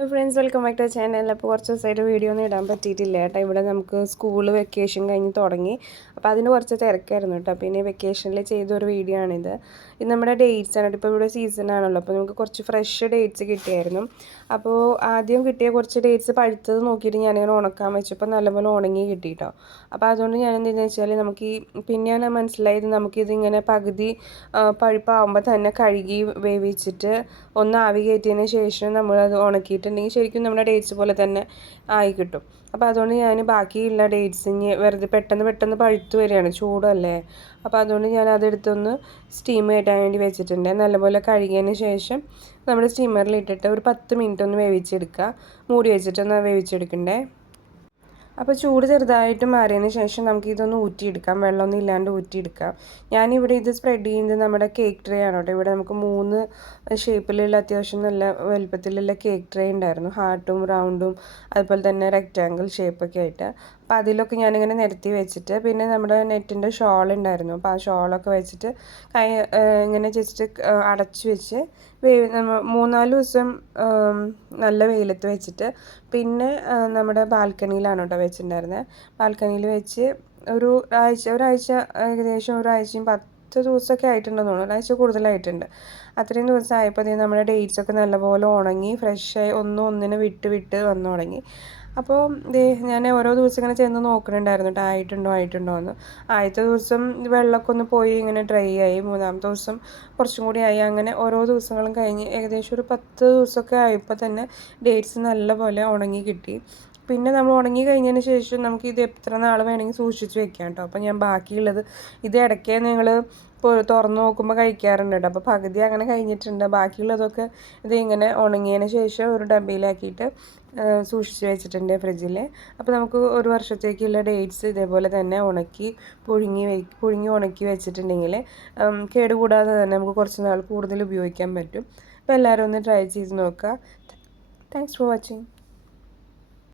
Hello friends welcome back to channel അപ്പോൾ കുറച്ച് ദിവസമായിട്ട് വീഡിയോ ഒന്നും ഇടാൻ പറ്റിയിട്ടില്ല കേട്ടോ. ഇവിടെ നമുക്ക് സ്കൂൾ വെക്കേഷൻ കഴിഞ്ഞ് തുടങ്ങി. അപ്പോൾ അതിന് കുറച്ച് തിരക്കായിരുന്നു കേട്ടോ. പിന്നെ വെക്കേഷനിൽ ചെയ്തൊരു വീഡിയോ ആണിത്. ഇത് നമ്മുടെ ഡേറ്റ്സ് ആണ്. ഇപ്പോൾ ഇവിടെ സീസൺ ആണല്ലോ. അപ്പോൾ നമുക്ക് കുറച്ച് ഫ്രഷ് ഡേറ്റ്സ് കിട്ടിയായിരുന്നു. അപ്പോൾ ആദ്യം കിട്ടിയ കുറച്ച് ഡേറ്റ്സ് പഴുത്തത് നോക്കിയിട്ട് ഞാനിങ്ങനെ ഉണക്കാൻ വെച്ചപ്പോൾ നല്ലപോലെ ഉണങ്ങി കിട്ടി കേട്ടോ അപ്പോൾ അതുകൊണ്ട് ഞാൻ എന്തെന്ന് വെച്ചാൽ നമുക്ക് ഈ പിന്നെയാണ് മനസ്സിലായത് നമുക്കിതിങ്ങനെ പകുതി പഴുപ്പാകുമ്പോൾ തന്നെ കഴുകി വേവിച്ചിട്ട് ഒന്ന് ആവി കയറ്റിയതിന് ശേഷം നമ്മളത് ഉണക്കിയിട്ടുണ്ടെങ്കിൽ ശരിക്കും നമ്മുടെ ഡേറ്റ്സ് പോലെ തന്നെ ആയി കിട്ടും. അപ്പോൾ അതുകൊണ്ട് ഞാൻ ബാക്കിയുള്ള ഡേറ്റ്സ് ഇനി വെറുതെ പെട്ടെന്ന് പെട്ടെന്ന് പഴുത്തു വരികയാണ്. ചൂടല്ലേ? അപ്പോൾ അതുകൊണ്ട് ഞാൻ അതെടുത്തൊന്ന് സ്റ്റീം കയറ്റാൻ വേണ്ടി വെച്ചിട്ടുണ്ട്. നല്ലപോലെ കഴുകിയതിന് ശേഷം നമ്മൾ സ്റ്റീമറിൽ ഇട്ടിട്ട് ഒരു പത്ത് മിനിറ്റ് ഒന്ന് വേവിച്ചെടുക്കുക. മൂടി വെച്ചിട്ടൊന്ന് വേവിച്ചെടുക്കണ്ടേ? അപ്പോൾ ചൂട് ചെറുതായിട്ട് മാറിയതിന് ശേഷം നമുക്ക് ഇതൊന്ന് ഊറ്റിയെടുക്കാം. വെള്ളമൊന്നും ഇല്ലാണ്ട് ഊറ്റിയെടുക്കാം. ഞാനിവിടെ ഇത് സ്പ്രെഡ് ചെയ്യുന്നത് നമ്മുടെ കേക്ക് ട്രേ ആണ് കേട്ടോ. ഇവിടെ നമുക്ക് മൂന്ന് ഷേപ്പിലുള്ള അത്യാവശ്യം നല്ല വലുപ്പത്തിലുള്ള കേക്ക് ട്രേ ഉണ്ടായിരുന്നു. ഹാർട്ടും റൗണ്ടും അതുപോലെ തന്നെ റെക്റ്റാങ്കിൾ ഷേപ്പൊക്കെ ആയിട്ട്. അപ്പോൾ അതിലൊക്കെ ഞാനിങ്ങനെ നിരത്തി വെച്ചിട്ട് പിന്നെ നമ്മുടെ നെറ്റിന്റെ ഷോൾ ഉണ്ടായിരുന്നു അപ്പോൾ ആ ഷോളൊക്കെ വെച്ചിട്ട് കൈ ഇങ്ങനെ ജസ്റ്റ് അടച്ചു വെച്ച് വെയിൽ മൂന്നാൽ ദിവസം നല്ല വെയിലത്ത് വെച്ചിട്ട് പിന്നെ നമ്മുടെ ബാൽക്കണിയിലാണ് കേട്ടോ വെച്ചിട്ടുണ്ടായിരുന്നത് ബാൽക്കണിയിൽ വെച്ച് ഒരു ആഴ്ച ഒരാഴ്ച ഏകദേശം ഒരാഴ്ചയും പത്ത് ദിവസമൊക്കെ ആയിട്ടുണ്ടെന്ന് തോന്നുന്നു. ഒരാഴ്ച കൂടുതലായിട്ടുണ്ട്. അത്രയും ദിവസം ആയപ്പോൾ നമ്മുടെ ഡേറ്റ്സ് ഒക്കെ നല്ലപോലെ ഉണങ്ങി ഫ്രഷായി ഒന്നും ഒന്നിനെ വിട്ട് വിട്ട് വന്നു തുടങ്ങി. അപ്പോൾ ദേ ഞാൻ ഓരോ ദിവസം ഇങ്ങനെ ചെന്ന് നോക്കുന്നുണ്ടായിരുന്നു കേട്ടോ ആയിട്ടുണ്ടോ ആയിട്ടുണ്ടോ എന്ന്. ആദ്യത്തെ ദിവസം വെള്ളമൊക്കെ ഒന്ന് പോയി ഇങ്ങനെ ഡ്രൈ ആയി. മൂന്നാമത്തെ ദിവസം കുറച്ചും കൂടി ആയി. അങ്ങനെ ഓരോ ദിവസങ്ങളും കഴിഞ്ഞ് ഏകദേശം ഒരു പത്ത് ദിവസമൊക്കെ ആയപ്പോൾ തന്നെ ഡേറ്റ്സ് നല്ലപോലെ ഉണങ്ങി കിട്ടി. പിന്നെ നമ്മൾ ഉണങ്ങി കഴിഞ്ഞതിന് ശേഷം നമുക്ക് ഇത് എത്ര നാൾ വേണമെങ്കിൽ സൂക്ഷിച്ച് വെക്കാം കേട്ടോ. അപ്പോൾ ഞാൻ ബാക്കിയുള്ളത് ഇത് ഇടയ്ക്കേ നിങ്ങൾ തുറന്ന് നോക്കുമ്പോൾ കഴിക്കാറുണ്ട് കേട്ടോ. അപ്പോൾ പകുതി അങ്ങനെ കഴിഞ്ഞിട്ടുണ്ട്. ബാക്കിയുള്ളതൊക്കെ ഇത് ഇങ്ങനെ ഉണങ്ങിയതിന് ശേഷം ഒരു ഡബയിലാക്കിയിട്ട് സൂക്ഷിച്ച് വെച്ചിട്ടുണ്ട് ഫ്രിഡ്ജിൽ അപ്പോൾ നമുക്ക് ഒരു വർഷത്തേക്കുള്ള ഡേറ്റ്സ് ഇതേപോലെ തന്നെ ഉണക്കി പുഴുങ്ങി വെ പുഴുങ്ങി ഉണക്കി വെച്ചിട്ടുണ്ടെങ്കിൽ കേടുകൂടാതെ തന്നെ നമുക്ക് കുറച്ച് നാൾ കൂടുതൽ ഉപയോഗിക്കാൻ പറ്റും. അപ്പോൾ എല്ലാവരും ഒന്ന് ട്രൈ ചെയ്ത് നോക്കുക. Thanks for watching